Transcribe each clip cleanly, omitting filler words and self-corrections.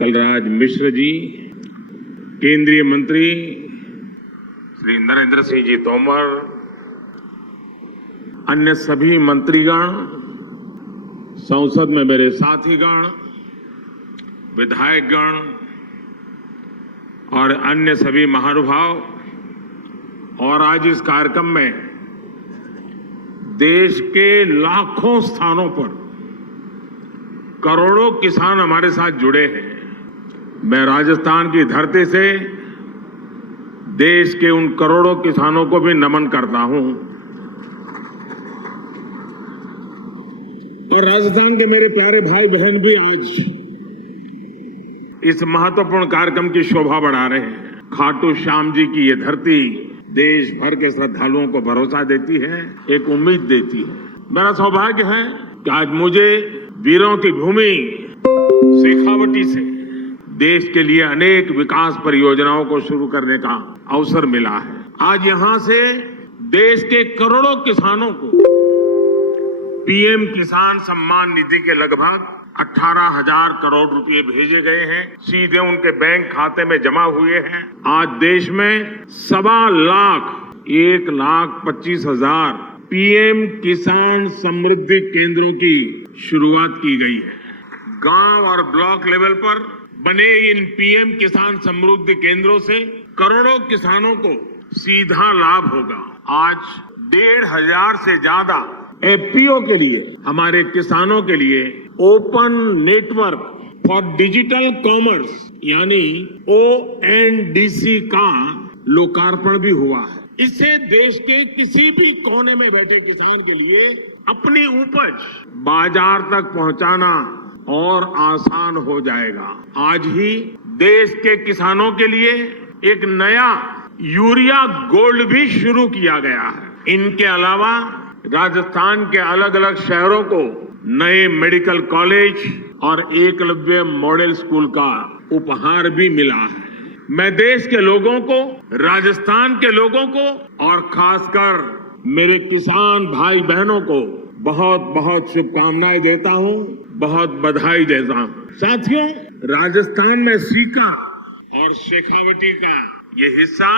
कलराज मिश्र जी, केंद्रीय मंत्री श्री नरेंद्र सिंह जी तोमर, अन्य सभी मंत्रीगण, संसद में मेरे साथीगण, विधायकगण और अन्य सभी महानुभाव, और आज इस कार्यक्रम में देश के लाखों स्थानों पर करोड़ों किसान हमारे साथ जुड़े हैं। मैं राजस्थान की धरती से देश के उन करोड़ों किसानों को भी नमन करता हूं और राजस्थान के मेरे प्यारे भाई बहन भी आज इस महत्वपूर्ण कार्यक्रम की शोभा बढ़ा रहे हैं। खाटू श्याम जी की ये धरती देश भर के श्रद्धालुओं को भरोसा देती है, एक उम्मीद देती है। मेरा सौभाग्य है कि आज मुझे वीरों की भूमि शेखावटी से देश के लिए अनेक विकास परियोजनाओं को शुरू करने का अवसर मिला है। आज यहां से देश के करोड़ों किसानों को पीएम किसान सम्मान निधि के लगभग 18,000 करोड़ रुपए भेजे गए हैं, सीधे उनके बैंक खाते में जमा हुए हैं। आज देश में 1,25,000 पीएम किसान समृद्धि केंद्रों की शुरुआत की गई है। गांव और ब्लॉक लेवल पर बने इन पीएम किसान समृद्धि केंद्रों से करोड़ों किसानों को सीधा लाभ होगा। आज 1,500 से ज्यादा एफपीओ के लिए, हमारे किसानों के लिए open network for digital commerce यानी ONDC का लोकार्पण भी हुआ है। इससे देश के किसी भी कोने में बैठे किसान के लिए अपनी उपज बाजार तक पहुंचाना और आसान हो जाएगा। आज ही देश के किसानों के लिए एक नया यूरिया गोल्ड भी शुरू किया गया है। इनके अलावा राजस्थान के अलग अलग शहरों को नए मेडिकल कॉलेज और एकलव्य मॉडल स्कूल का उपहार भी मिला है। मैं देश के लोगों को, राजस्थान के लोगों को और खासकर मेरे किसान भाई बहनों को बहुत बहुत शुभकामनाएं देता हूं, बहुत बधाई देता हूं। साथियों, राजस्थान में सीकर और शेखावटी का ये हिस्सा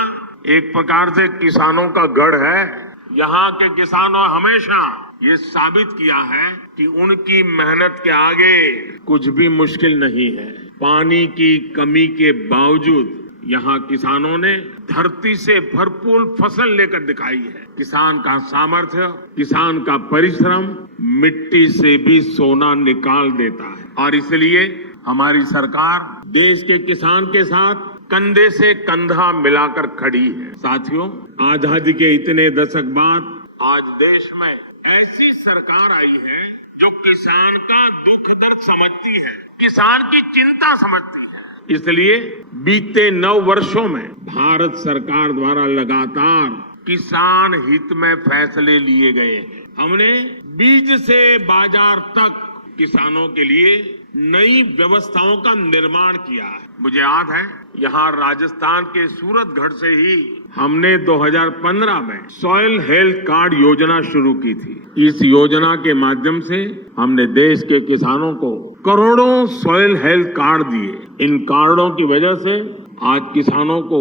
एक प्रकार से किसानों का गढ़ है। यहाँ के किसानों हमेशा ये साबित किया है कि उनकी मेहनत के आगे कुछ भी मुश्किल नहीं है। पानी की कमी के बावजूद यहाँ किसानों ने धरती से भरपूर फसल लेकर दिखाई है। किसान का सामर्थ्य, किसान का परिश्रम मिट्टी से भी सोना निकाल देता है और इसलिए हमारी सरकार देश के किसान के साथ कंधे से कंधा मिलाकर खड़ी है। साथियों, आजादी के इतने दशक बाद आज देश में ऐसी सरकार आई है जो किसान का दुख दर्द समझती है, किसान की चिंता समझती है। इसलिए बीते 9 वर्षों में भारत सरकार द्वारा लगातार किसान हित में फैसले लिए गए हैं। हमने बीज से बाजार तक किसानों के लिए नई व्यवस्थाओं का निर्माण किया है। मुझे याद है, यहाँ राजस्थान के सूरतगढ़ से ही हमने 2015 में सॉइल हेल्थ कार्ड योजना शुरू की थी। इस योजना के माध्यम से हमने देश के किसानों को करोड़ों सॉइल हेल्थ कार्ड दिए। इन कार्डों की वजह से आज किसानों को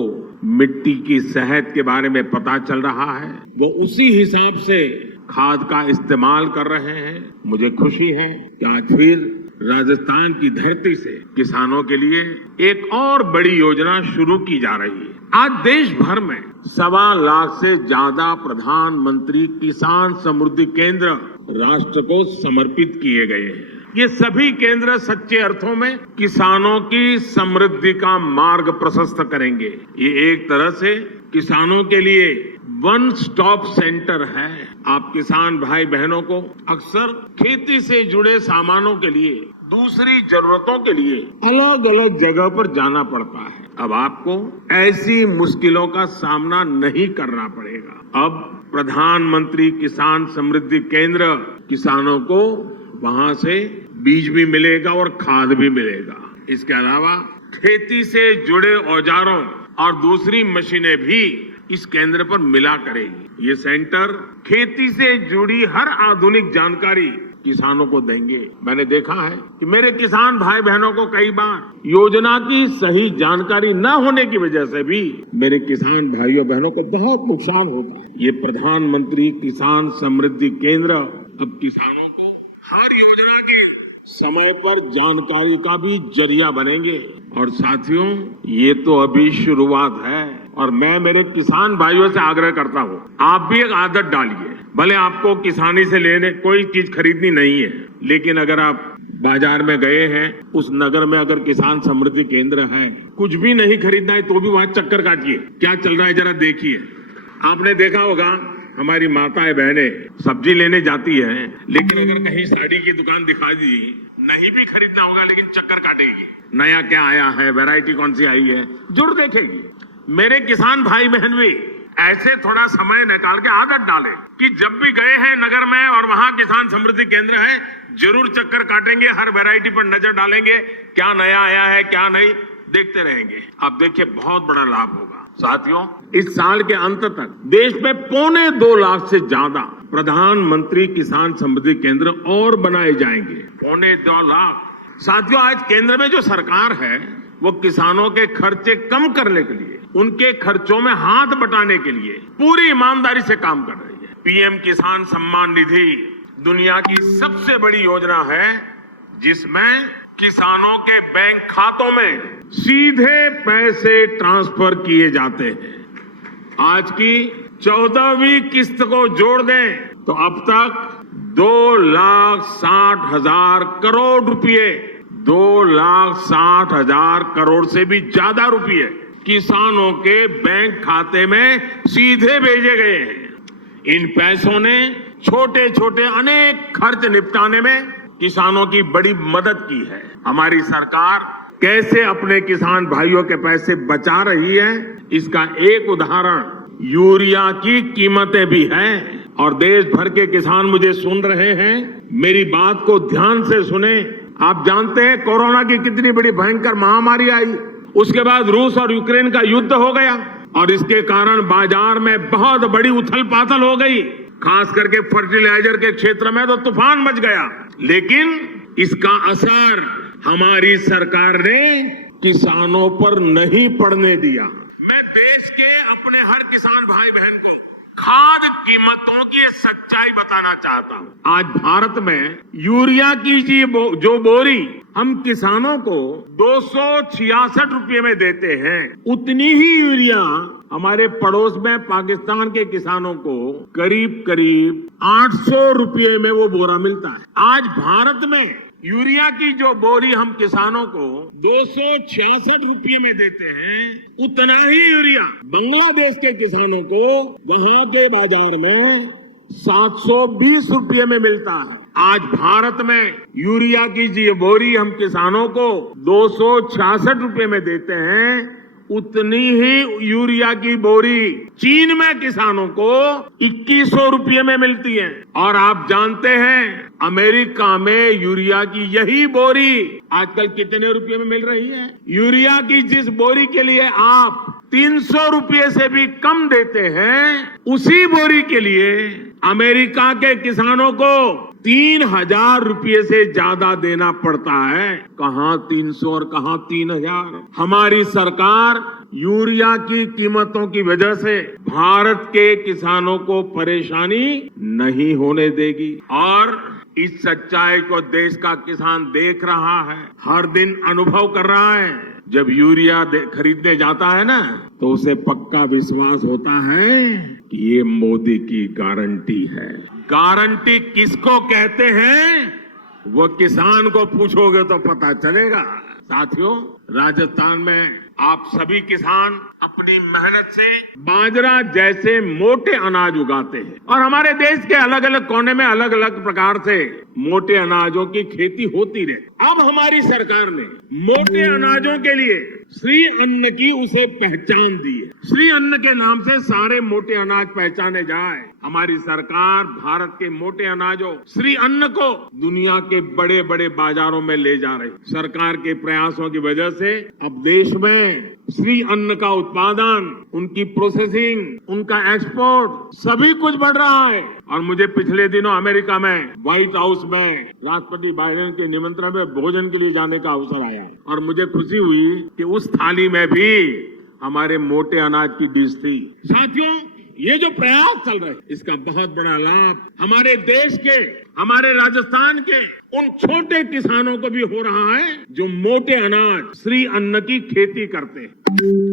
मिट्टी की सेहत के बारे में पता चल रहा है, वो उसी हिसाब से खाद का इस्तेमाल कर रहे हैं। मुझे खुशी है कि आज फिर राजस्थान की धरती से किसानों के लिए एक और बड़ी योजना शुरू की जा रही है। आज देश भर में 1.25 लाख से ज्यादा प्रधानमंत्री किसान समृद्धि केंद्र राष्ट्र को समर्पित किए गए हैं। ये सभी केंद्र सच्चे अर्थों में किसानों की समृद्धि का मार्ग प्रशस्त करेंगे। ये एक तरह से किसानों के लिए वन स्टॉप सेंटर है। आप किसान भाई बहनों को अक्सर खेती से जुड़े सामानों के लिए, दूसरी जरूरतों के लिए अलग अलग जगह पर जाना पड़ता है। अब आपको ऐसी मुश्किलों का सामना नहीं करना पड़ेगा। अब प्रधानमंत्री किसान समृद्धि केंद्र किसानों को वहां से बीज भी मिलेगा और खाद भी मिलेगा। इसके अलावा खेती से जुड़े औजारों और दूसरी मशीनें भी इस केंद्र पर मिला करेगी। ये सेंटर खेती से जुड़ी हर आधुनिक जानकारी किसानों को देंगे। मैंने देखा है कि मेरे किसान भाई बहनों को कई बार योजना की सही जानकारी न होने की वजह से भी मेरे किसान भाइयों बहनों को बहुत नुकसान होता है। ये प्रधानमंत्री किसान समृद्धि केंद्र अब किसानों को हर योजना के समय पर जानकारी का भी जरिया बनेंगे। और साथियों, ये तो अभी शुरुआत है और मैं मेरे किसान भाइयों से आग्रह करता हूँ, आप भी एक आदत डालिए। भले आपको किसानी से लेने कोई चीज खरीदनी नहीं है, लेकिन अगर आप बाजार में गए हैं, उस नगर में अगर किसान समृद्धि केंद्र है, कुछ भी नहीं खरीदना है तो भी वहां चक्कर काटिए, क्या चल रहा है जरा देखिए। आपने देखा होगा हमारी माताएं बहनें सब्जी लेने जाती हैं, लेकिन अगर कहीं साड़ी की दुकान दिखा दी, नहीं भी खरीदना होगा लेकिन चक्कर काटेगी, नया क्या आया है, वैरायटी कौन सी आई है, जरूर देखेगी। मेरे किसान भाई बहन भी ऐसे थोड़ा समय निकाल के आदत डालें कि जब भी गए हैं नगर में और वहां किसान समृद्धि केंद्र है, जरूर चक्कर काटेंगे, हर वैरायटी पर नजर डालेंगे, क्या नया आया है क्या नहीं, देखते रहेंगे। आप देखिए बहुत बड़ा लाभ होगा। साथियों, इस साल के अंत तक देश में 2.25 लाख से ज्यादा प्रधानमंत्री किसान समृद्धि केंद्र और बनाए जाएंगे। 2.25 लाख। साथियों, आज केंद्र में जो सरकार है वो किसानों के खर्चे कम करने के लिए, उनके खर्चों में हाथ बटाने के लिए पूरी ईमानदारी से काम कर रही है। पीएम किसान सम्मान निधि दुनिया की सबसे बड़ी योजना है जिसमें किसानों के बैंक खातों में सीधे पैसे ट्रांसफर किए जाते हैं। आज की 14वीं किस्त को जोड़ दें तो अब तक 2,60,000 करोड़ रुपए, 2,60,000 करोड़ से भी ज्यादा रुपए किसानों के बैंक खाते में सीधे भेजे गए हैं। इन पैसों ने छोटे छोटे अनेक खर्च निपटाने में किसानों की बड़ी मदद की है। हमारी सरकार कैसे अपने किसान भाइयों के पैसे बचा रही है, इसका एक उदाहरण यूरिया की कीमतें भी हैं। और देश भर के किसान मुझे सुन रहे हैं, मेरी बात को ध्यान से सुने। आप जानते हैं कोरोना की कितनी बड़ी भयंकर महामारी आई, उसके बाद रूस और यूक्रेन का युद्ध हो गया और इसके कारण बाजार में बहुत बड़ी उथल पाथल हो गई। खास करके फर्टिलाइजर के क्षेत्र में तो तूफान मच गया, लेकिन इसका असर हमारी सरकार ने किसानों पर नहीं पड़ने दिया। मैं देश के अपने हर किसान भाई बहन को खाद कीमतों की सच्चाई बताना चाहता हूं। आज भारत में यूरिया की जो बोरी हम किसानों को 266 रुपये में देते हैं, उतनी ही यूरिया हमारे पड़ोस में पाकिस्तान के किसानों को करीब करीब 800 रुपये में वो बोरा मिलता है। आज भारत में यूरिया की जो बोरी हम किसानों को 266 रुपये में देते हैं, उतना ही यूरिया बांग्लादेश के किसानों को वहां के बाजार में 720 रुपये में मिलता है। आज भारत में यूरिया की जो बोरी हम किसानों को 266 रुपये में देते हैं, उतनी ही यूरिया की बोरी चीन में किसानों को 2100 रुपये में मिलती है। और आप जानते हैं अमेरिका में यूरिया की यही बोरी आजकल कितने रुपये में मिल रही है? यूरिया की जिस बोरी के लिए आप 300 रुपये से भी कम देते हैं, उसी बोरी के लिए अमेरिका के किसानों को 3,000 रुपये से ज्यादा देना पड़ता है। कहां 300 और कहां 3,000। हमारी सरकार यूरिया की कीमतों की वजह से भारत के किसानों को परेशानी नहीं होने देगी। और इस सच्चाई को देश का किसान देख रहा है, हर दिन अनुभव कर रहा है। जब यूरिया खरीदने जाता है ना, तो उसे पक्का विश्वास होता है कि ये मोदी की गारंटी है। गारंटी किसको कहते हैं वो किसान को पूछोगे तो पता चलेगा। साथियों, राजस्थान में आप सभी किसान अपनी मेहनत से बाजरा जैसे मोटे अनाज उगाते हैं और हमारे देश के अलग अलग कोने में अलग अलग प्रकार से मोटे अनाजों की खेती होती रहे। अब हमारी सरकार ने मोटे अनाजों के लिए श्री अन्न की उसे पहचान दी है। श्री अन्न के नाम से सारे मोटे अनाज पहचाने जाए। हमारी सरकार भारत के मोटे अनाजों श्री अन्न को दुनिया के बड़े बड़े बाजारों में ले जा रही। सरकार के प्रयासों की वजह से अब देश में श्री अन्न का उत्पादन, उनकी प्रोसेसिंग, उनका एक्सपोर्ट सभी कुछ बढ़ रहा है। और मुझे पिछले दिनों अमेरिका में व्हाइट हाउस में राष्ट्रपति बाइडेन के निमंत्रण में भोजन के लिए जाने का अवसर आया और मुझे खुशी हुई कि उस थाली में भी हमारे मोटे अनाज की डिश थी। साथियों, ये जो प्रयास चल रहे हैं इसका बहुत बड़ा लाभ हमारे देश के, हमारे राजस्थान के उन छोटे किसानों को भी हो रहा है जो मोटे अनाज श्री अन्न की खेती करते हैं।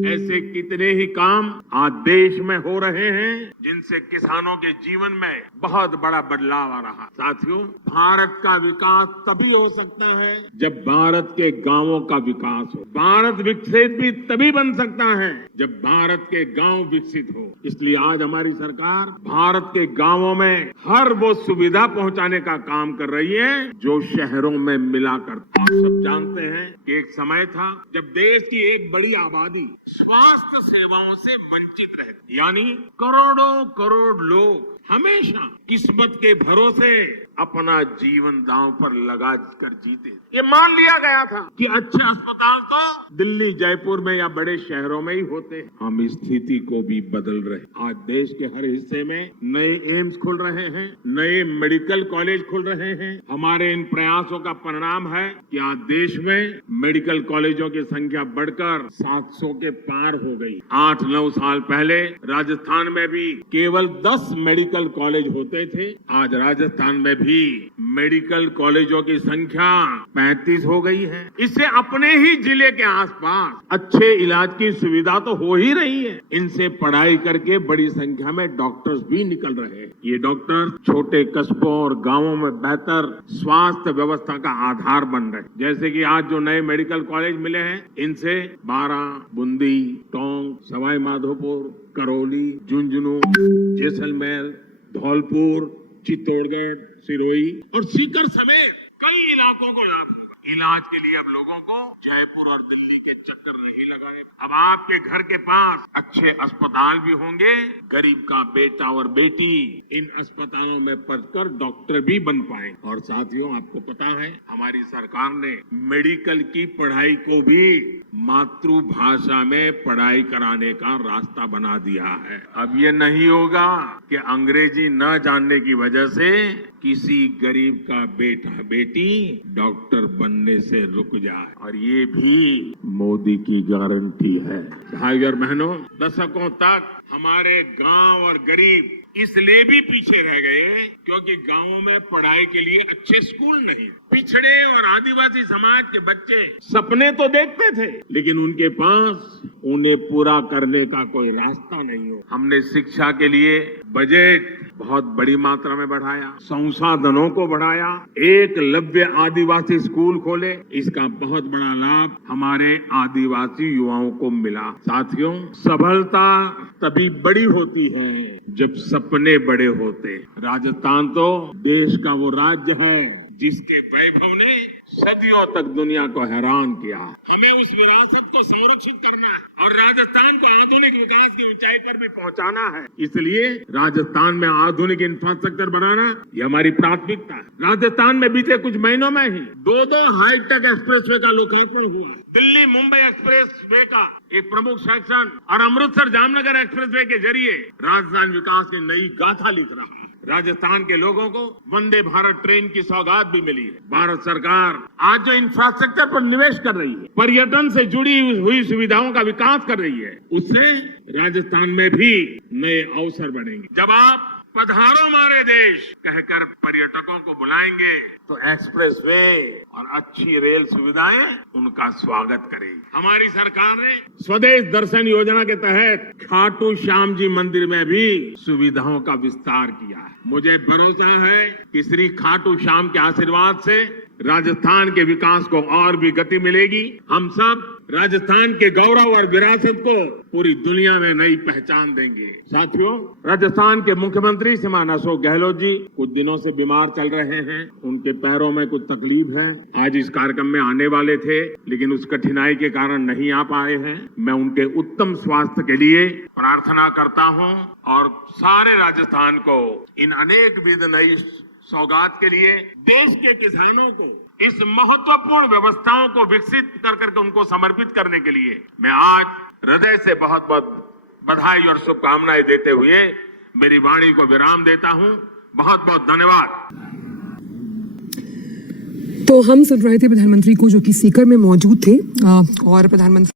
ऐसे कितने ही काम आज देश में हो रहे हैं जिनसे किसानों के जीवन में बहुत बड़ा बदलाव आ रहा है। साथियों, भारत का विकास तभी हो सकता है जब भारत के गांवों का विकास हो। भारत विकसित भी तभी बन सकता है जब भारत के गांव विकसित हो। इसलिए आज हमारी सरकार भारत के गांवों में हर वो सुविधा पहुंचाने का काम कर रही है जो शहरों में मिला करता। आप सब जानते हैं कि एक समय था जब देश की एक बड़ी आबादी स्वास्थ्य सेवाओं से वंचित रहे, यानी करोड़ों करोड़ लोग हमेशा किस्मत के भरोसे अपना जीवन दांव पर लगा कर जीते। ये मान लिया गया था कि अच्छे अस्पताल तो दिल्ली, जयपुर में या बड़े शहरों में ही होते हैं। हम इस स्थिति को भी बदल रहे हैं। आज देश के हर हिस्से में नए एम्स खुल रहे हैं, नए मेडिकल कॉलेज खुल रहे हैं। हमारे इन प्रयासों का परिणाम है कि आज देश में मेडिकल कॉलेजों की संख्या बढ़कर 700 के पार हो गई। 8-9 साल पहले राजस्थान में भी केवल 10 मेडिकल कॉलेज होते थे। आज राजस्थान में भी मेडिकल कॉलेजों की संख्या 35 हो गई है। इससे अपने ही जिले के आसपास अच्छे इलाज की सुविधा तो हो ही रही है। इनसे पढ़ाई करके बड़ी संख्या में डॉक्टर्स भी निकल रहे हैं। ये डॉक्टर छोटे कस्बों और गांवों में बेहतर स्वास्थ्य व्यवस्था का आधार बन रहे हैं। जैसे कि आज जो नए मेडिकल कॉलेज मिले हैं, इनसे बारां, बूंदी, टोंक, सवाई माधोपुर, करौली, झुंझुनू, जैसलमेर, धौलपुर, चित्तौड़गढ़, सिरोही और सीकर समेत कई इलाकों को लाभ होगा। इलाज के लिए अब लोगों को जयपुर और दिल्ली के चक्कर नहीं लगाए। अब आपके घर के पास अच्छे अस्पताल भी होंगे। गरीब का बेटा और बेटी इन अस्पतालों में पढ़कर डॉक्टर भी बन पाए। और साथियों, आपको पता है हमारी सरकार ने मेडिकल की पढ़ाई को भी मातृभाषा में पढ़ाई कराने का रास्ता बना दिया है। अब ये नहीं होगा कि अंग्रेजी न जानने की वजह से किसी गरीब का बेटा बेटी डॉक्टर बनने से रुक जाए। और ये भी मोदी की गारंटी है। भाई और बहनों, दशकों तक हमारे गांव और गरीब इसलिए भी पीछे रह गए क्योंकि गांवों में पढ़ाई के लिए अच्छे स्कूल नहीं। पिछड़े और आदिवासी समाज के बच्चे सपने तो देखते थे, लेकिन उनके पास उन्हें पूरा करने का कोई रास्ता नहीं हो। हमने शिक्षा के लिए बजट बहुत बड़ी मात्रा में बढ़ाया, संसाधनों को बढ़ाया, एकलव्य आदिवासी स्कूल खोले। इसका बहुत बड़ा लाभ हमारे आदिवासी युवाओं को मिला। साथियों, सफलता तभी बड़ी होती है जब सपने बड़े होते। राजस्थान तो देश का वो राज्य है जिसके वैभव ने सदियों तक दुनिया को हैरान किया। हमें उस विरासत को संरक्षित करना है और राजस्थान को आधुनिक विकास की ऊंचाई पर भी पहुंचाना है। इसलिए राजस्थान में आधुनिक इंफ्रास्ट्रक्चर बनाना ये हमारी प्राथमिकता है। राजस्थान में बीते कुछ महीनों में ही दो हाईटेक एक्सप्रेसवे का लोकार्पण हुआ। दिल्ली मुंबई एक्सप्रेसवे का एक प्रमुख सेक्शन और अमृतसर जामनगर एक्सप्रेसवे के जरिए राजस्थान विकास की नई गाथा लिख रहा है। राजस्थान के लोगों को वंदे भारत ट्रेन की सौगात भी मिली है। भारत सरकार आज जो इंफ्रास्ट्रक्चर पर निवेश कर रही है, पर्यटन से जुड़ी हुई सुविधाओं का विकास कर रही है, उससे राजस्थान में भी नए अवसर बनेंगे। जब आप पधारो हमारे देश कहकर पर्यटकों को बुलाएंगे तो एक्सप्रेसवे और अच्छी रेल सुविधाएं उनका स्वागत करेंगी। हमारी सरकार ने स्वदेश दर्शन योजना के तहत खाटू श्याम जी मंदिर में भी सुविधाओं का विस्तार किया है। मुझे भरोसा है कि श्री खाटू श्याम के आशीर्वाद से राजस्थान के विकास को और भी गति मिलेगी। हम सब राजस्थान के गौरव और विरासत को पूरी दुनिया में नई पहचान देंगे। साथियों, राजस्थान के मुख्यमंत्री श्रीमान अशोक गहलोत जी कुछ दिनों से बीमार चल रहे हैं। उनके पैरों में कुछ तकलीफ है। आज इस कार्यक्रम में आने वाले थे, लेकिन उस कठिनाई के कारण नहीं आ पाए हैं। मैं उनके उत्तम स्वास्थ्य के लिए प्रार्थना करता हूं और सारे राजस्थान को इन अनेक विध नई सौगात के लिए देश के किसानों को इस महत्वपूर्ण व्यवस्थाओं को विकसित करके उनको समर्पित करने के लिए मैं आज हृदय से बहुत बहुत बधाई और शुभकामनाएं देते हुए मेरी वाणी को विराम देता हूं। बहुत बहुत धन्यवाद। तो हम सुन रहे थे प्रधानमंत्री को, जो कि सीकर में मौजूद थे और प्रधानमंत्री